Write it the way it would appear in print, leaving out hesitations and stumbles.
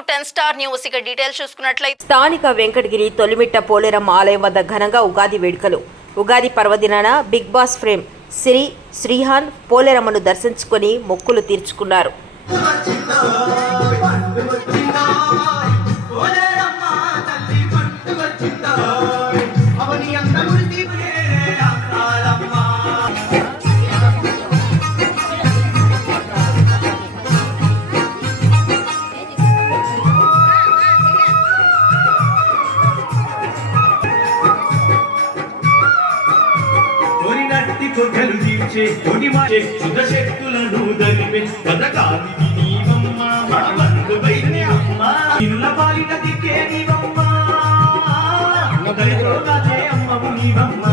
10 Star News ఇక details చూసుకున్నట్లయితే స్థానిక వెంకటగిరి తొలిమిట్ట పోలేరమ్మ ఆలయం వద్ద ఘనంగా ఉగాది వేడుకలు. ఉగాది పర్వదినాన బిగ్ బాస్ ఫ్రేమ్ శ్రీహాన్ పోలేరమ్మను దర్శించుకొని మొక్కులు తీర్చుకున్నారు. శక్తులను దరిపే పథకాలి నీవమ్మ మనవందు వైద్యమ్మ నిన్న పాలిన దిక్కే నీవమ్మ దరిద్రోగా అమ్మవు నీవమ్మ